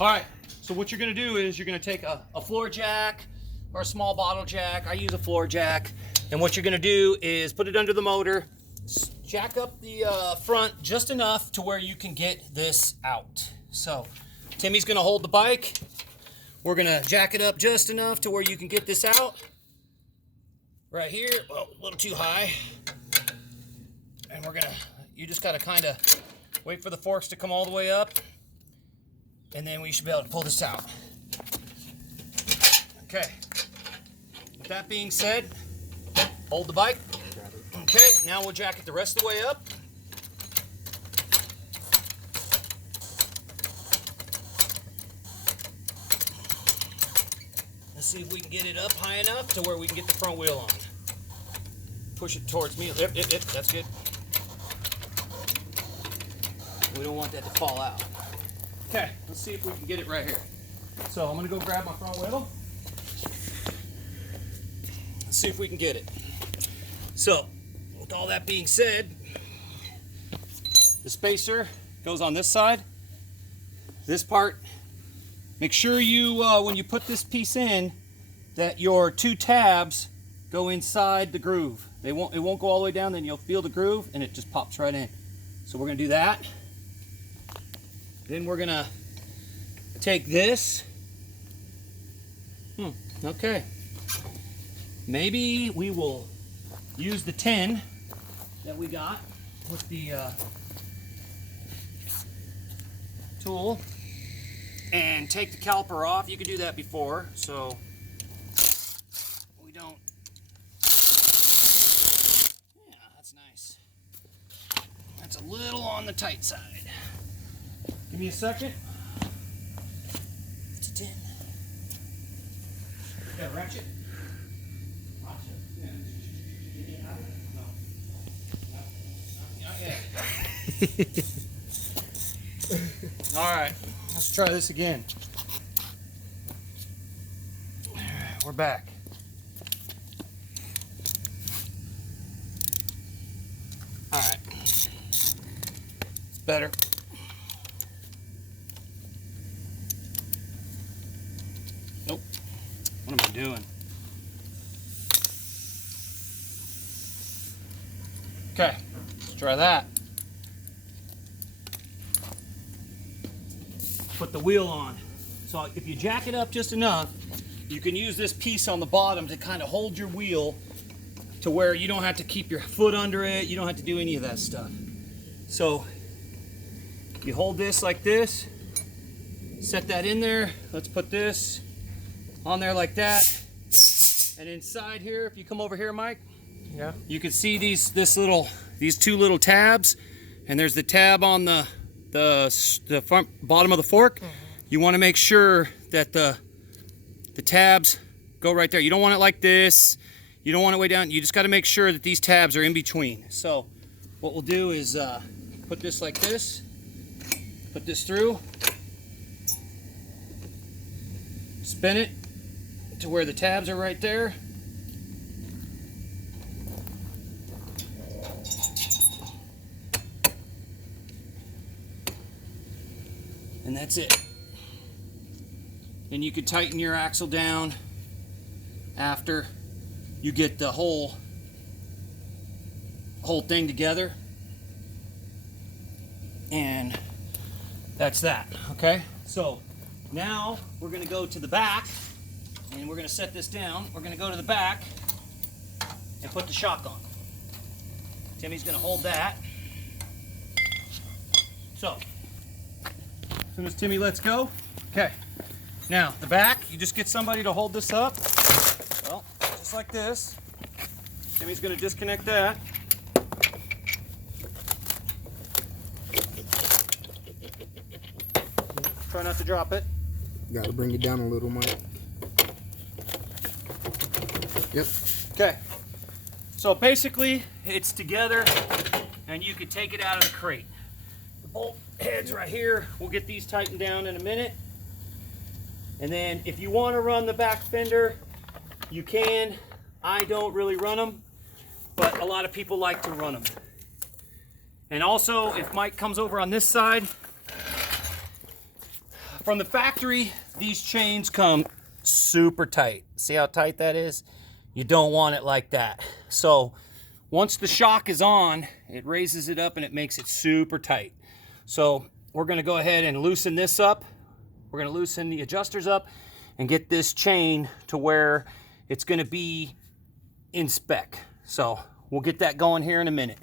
All right, so what you're gonna do is you're gonna take a floor jack or a small bottle jack. I use a floor jack. And what you're gonna do is put it under the motor, jack up the front just enough to where you can get this out. So Timmy's gonna hold the bike. We're gonna jack it up just enough to where you can get this out. Right here, well, a little too high. And you just gotta kinda wait for the forks to come all the way up. And then we should be able to pull this out. Okay. With that being said, hold the bike. Okay, now we'll jack it the rest of the way up. Let's see if we can get it up high enough to where we can get the front wheel on. Push it towards me. Yep, that's good. We don't want that to fall out. Okay, let's see if we can get it right here. So I'm gonna go grab my front wheel. Let's see if we can get it. So, with all that being said, the spacer goes on this side. This part, make sure you, when you put this piece in, that your two tabs go inside the groove. It won't go all the way down, then you'll feel the groove and it just pops right in. So we're gonna do that. Then we're gonna take this. Okay. Maybe we will use the 10 that we got with the tool and take the caliper off. You could do that before, so we don't. Yeah, that's nice. That's a little on the tight side. Give me a second. It's a 10. Got a ratchet? All right, let's try this again. We're back. All right, it's better. Nope. What am I doing? Okay, let's try that. Put the wheel on. So if you jack it up just enough, you can use this piece on the bottom to kind of hold your wheel to where you don't have to keep your foot under it. You don't have to do any of that stuff. So you hold this like this, set that in there. Let's put this on there like that. And inside here, if you come over here, Mike, yeah, you can see these two little tabs, and there's the tab on the front bottom of the fork. You want to make sure that the tabs go right there. You don't want it like this. You don't want it way down. You just got to make sure that these tabs are in between. So what we'll do is put this like this, put this through, spin it to where the tabs are right there. And that's it. And you could tighten your axle down after you get the whole thing together. And that's that, okay? So now we're gonna go to the back and we're gonna set this down. We're gonna go to the back and put the shock on. Timmy's gonna hold that. So, as soon as Timmy lets go, okay. Now, the back, you just get somebody to hold this up. Well, just like this. Timmy's gonna disconnect that. Try not to drop it. Gotta bring it down a little, Mike. Yep. Okay. So basically, it's together, and you can take it out of the crate. The bolt heads right here. We'll get these tightened down in a minute. And then if you want to run the back fender, you can. I don't really run them, but a lot of people like to run them. And also, if Mike comes over on this side, From the factory, these chains come super tight. See how tight that is? You don't want it like that. So once the shock is on, it raises it up and it makes it super tight. So we're gonna go ahead and loosen this up. We're gonna loosen the adjusters up and get this chain to where it's gonna be in spec. So we'll get that going here in a minute.